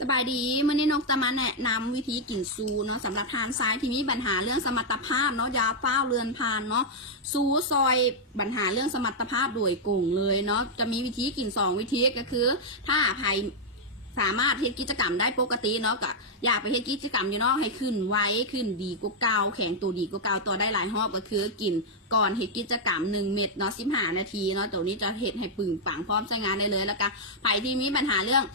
สบายดีเมื่อนี้นกจะมาแนะนำวิธีกินซูเนาะสำหรับทานซ้ายที่มีปัญหาเรื่องสมรรถภาพเนาะยาเฝ้าเรือนพานเนาะซูซอยปัญหาเรื่องสมรรถภาพโดยกงเลยเนาะจะมีวิธีกิน2วิธีก็คือถ้าภัยสามารถเฮ็ดกิจกรรมได้ปกติเนาะก็อยากไปเฮ็ดกิจกรรมอยู่เนาะให้ขึ้นไว้ขึ้นดีกว่าเก่าแข็งตัวดีกว่าเก่าตัวได้หลายรอบก็คือกินก่อนเฮ็ดกิจกรรม1 เม็ดเนาะ15 นาทีเนาะตัวนี้จะเฮ็ดให้ปึงปังพร้อมใช้งานได้เลยแล้วก็ภัยที่มีปัญหาเรื่อง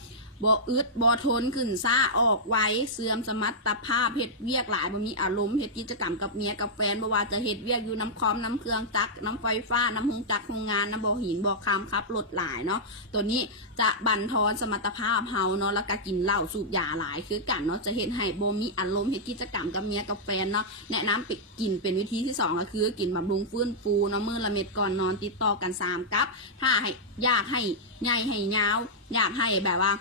บ่อึดบ่ทนขึ้นซ่าออกไว้เสื่อมสมรรถภาพเฮ็ดเวียกหลายบ่มีอารมณ์เฮ็ดกิจกรรมกับเมียกับแฟนบ่ว่าจะเฮ็ดเวียกอยู่น้ำคอมน้ำเครื่องจักรน้ำไฟฟ้าน้ำหงจักรโรงงานน้ำบ่อหินบ่อคำครับรถหลายเนาะตัวนี้จะบั่นทอนสมรรถภาพเฮาเนาะแล้วก็กินเหล้าสูบยาหลายคือกันเนาะจะเฮ็ดให้บ่มีอารมณ์เฮ็ดกิจกรรมกับเมียกับแฟนเนาะแนะนำไปกินเป็นวิธีที่2ก็คือกินบำรุงฟื้นฟูเนาะมื้อละเม็ดก่อนนอนติดต่อกัน3 กั๊บถ้าให้อยากให้ใหญ่ให้ยาวอยากให้แบบว่า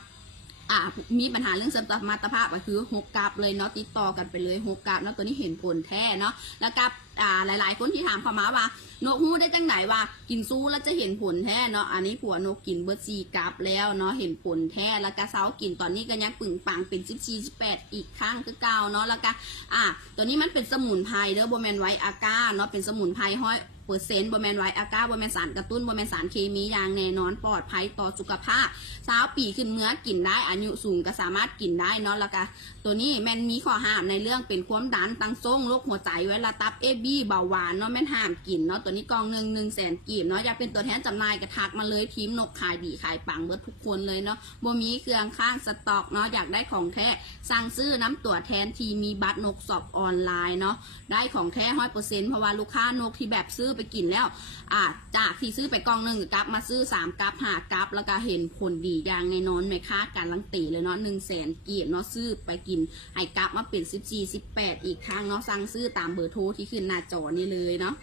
มีปัญหาเรื่องสมรรถภาพก็คือ6 กั๊บเลยเนาะติดต่อกันไปเลย6 กั๊บเนาะตัวนี้เห็นผลแท้เนาะแล้วกับหลายๆคนที่ถามเข้ามาว่านกฮู้ได้จังไหนว่ากินซูแล้วจะเห็นผลแท้เนาะอันนี้ผัวนกกินเบิร์ด4 กั๊บแล้วเนาะเห็นผลแท้แล้วก็เช้ากินตอนนี้ก็ยังปึงปังเป็น14-18อีกครั้งคือเก่าเนาะแล้วก็ตัวนี้มันเป็นสมุนไพรเด้อโบแมนไวอาก้าเนาะเป็นสมุนไพรห้อยเปอร์เซ็นต์บแมนไวอาก้าบแมนสารกระตุ้นบแมนสารเคมีอย่างแน่นอนปลอดภัยต่อสุขภาพ20 ปีขึ้นเมื่อกินได้อายุสูงก็สามารถกินได้เนาะแล้วก็ตัวนี้แมนมีข้อห้ามในเรื่องเป็นความดันตั้งทรงโรคหัวใจเวลาตับเบาหวานเนาะแม่นห้ามกินเนาะตัวนี้กอง100,000 กีบเนาะอยากเป็นตัวแทนจำหน่ายกระทักมาเลยทีมนกขายดีขายปังเบิดทุกคนเลยเนาะบ่มีเครื่องข้างสต็อกเนาะอยากได้ของแท้สั่งซื้อน้ำตัวแทนที่มีบัตรนกสอบออนไลน์เนาะได้ของแท้100%เพราะว่าลูกค้านกที่แบบซื้อไปกินแล้วจากที่ซื้อไปกอง1 กั๊บมาซื้อ3 กั๊บ5 กั๊บแล้วก็เห็นผลดีอย่างแน่นอนไม่ค่าการลังตีเลยเนาะ100,000 กีบเนาะซื้อไปกินให้กั๊บมาเป็น14-18อีกครั้งเนาะสั่งซื้อตามเบอร์โทรที่ขึ้นหน้าจอนี่เลยเนาะ